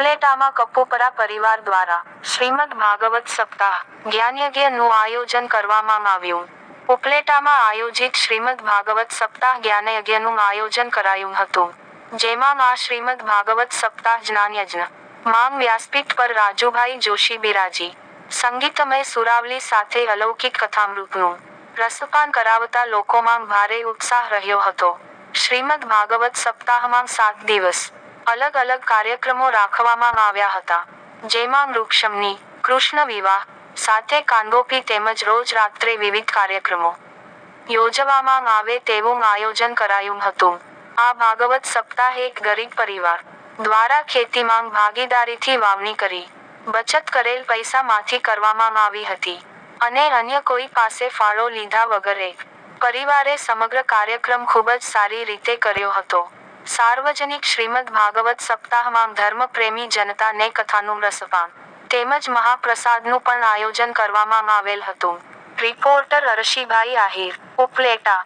ઉપલેટામાં કપોપરા પરિવાર દ્વારા શ્રીમદ ભાગવત સપ્તાહ જ્ઞાનયજ્ઞનું આયોજન કરવામાં આવ્યું. ઉપલેટામાં આયોજિત શ્રીમદ ભાગવત સપ્તાહ જ્ઞાનયજ્ઞનું આયોજન કરાયું હતું. જેમાં આ શ્રીમદ ભાગવત સપ્તાહ જ્ઞાનયજ્ઞ માં વ્યાસપીઠ પર રાજુભાઈ જોશી બિરાજી સંગીતમય સુરાવલી સાથે અલૌકિક કથામૃતનું રસપાન કરાવતા લોકોમાં ભારે ઉત્સાહ રહ્યો હતો. શ્રીમદ ભાગવત સપ્તાહમાં 7 દિવસ અલગ અલગ કાર્યક્રમો રાખવામાં આવ્યા હતા. જેમાં વૃક્ષમની કૃષ્ણ વિવાહ સાથે કાંદોપી તેમજ રોજ રાત્રે વિવિધ કાર્યક્રમો યોજવામાં આવે તેવું આયોજન કરાયું હતું. આ ભાગવત સપ્તાહ એક ગરીબ પરિવાર દ્વારા ખેતીમાં ભાગીદારીથી વાવણી કરી બચત કરેલ પૈસામાંથી કરવામાં આવી હતી અને અન્ય કોઈ પાસે ફાળો લીધા વગર એક પરિવારે સમગ્ર કાર્યક્રમ ખૂબ જ સારી રીતે કર્યો હતો. સાર્વજનિક શ્રીમદ ભાગવત સપ્તાહમાં ધર્મપ્રેમી જનતાને કથાનું રસપાન તેમજ મહાપ્રસાદનું પણ આયોજન કરવામાં આવેલ હતું. રિપોર્ટર અરશીભાઈ આહિર, ઉપલેટા.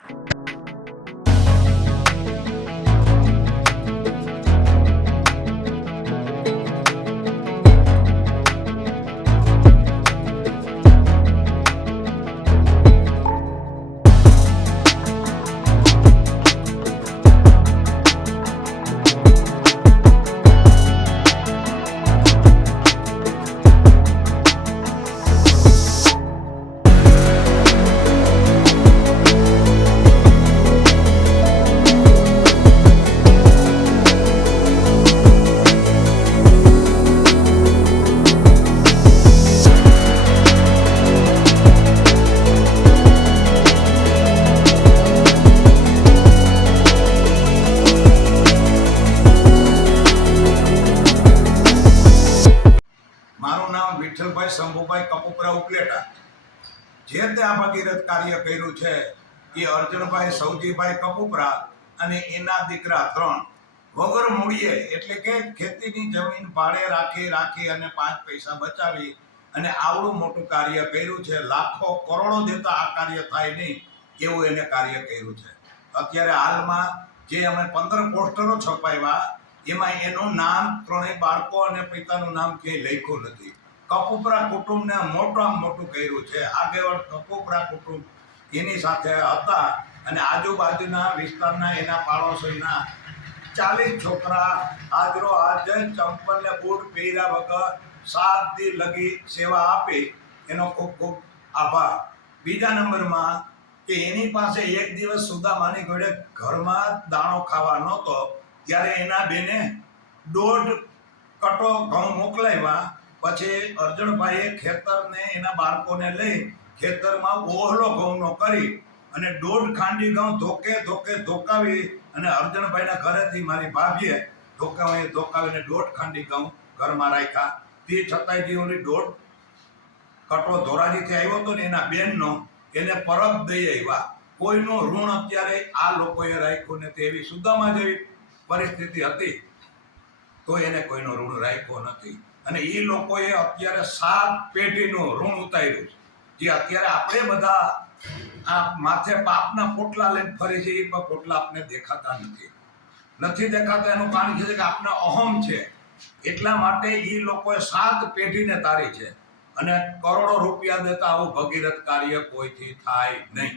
મારું નામ વિઠ્ઠલભાઈ શંભુભાઈ કપોપરા ઉપલેટા. જે તે આ ભગીરથ કાર્ય કર્યું છે એ અર્જુનભાઈ સૌજીભાઈ કપોપરા અને એના દીકરા 3 વગર મૂડીએ એટલે કે ખેતીની જમીન ભાડે રાખી અને 5 પૈસા બચાવી અને આવડું મોટું કાર્ય કર્યું છે. લાખો કરોડો દેતા આ કાર્ય થાય નહીં એવું એને કાર્ય કર્યું છે. અત્યારે હાલમાં જે અમે 15 પોસ્ટરો છપાવ્યા એમાં એનું નામ 3 બાળકો અને પિતાનું નામ ક્યાંય લખ્યું નથી. કપોપરા કુટુંબને મોટામાં મોટું કર્યું છે. આગેવાન કપોપરા કુટુંબ એની સાથે હતા અને આજુબાજુના વિસ્તારના એના પાડોશીના 40 છોકરા હાજરો હાજર ચંપલ ને બૂટ પહેર્યા વગર 7 દી લગી સેવા આપી એનો ખૂબ ખૂબ આભાર. બીજા નંબરમાં કે એની પાસે એક દિવસ સુદામાની ઘોડે ઘરમાં દાણો ખાવા નહોતો ત્યારે એના બેને 1.5 કટો ઘઉં મોકલાવ્યા. પછી અર્જુનભાઈએ ખેતરને એના બાળકોને લઈ ખેતરમાં ઓહલો ઘઉંનો કરી અને 1.5 ખાંડી ઘઉં ધોકાવી અને અર્જુનભાઈના ઘરેથી મારી ભાભીએ ધોકાવીને 1.5 ખાંડી ઘઉં ઘરમાં રાખ્યા. તે છતાંય જે ઓલી 1.5 કટો ધોરાજીથી આવ્યો હતો ને એના બેનનો એને પરત દઈ આવ્યા. કોઈનું ઋણ અત્યારે આ લોકોએ રાખ્યું નથી. એવી સુદામા જેવી પરિસ્થિતિ હતી તો એને કોઈનો ઋણ રાખ્યો નથી અને એ લોકોએ અત્યારે 7 પેઢીનું ઋણ ઉતાર્યું છે. જે અત્યારે આપણે બધા આ માથે પાપના પોટલા લઈને ફરી છે એ પોટલા આપણે દેખાતા નથી દેખાતા. એનું કારણ છે કે આપણે અહમ છે એટલા માટે એ લોકોએ 7 પેઢીને તારી છે અને કરોડો રૂપિયા દેતા આવું ભગીરથ કાર્ય કોઈથી થાય નહીં.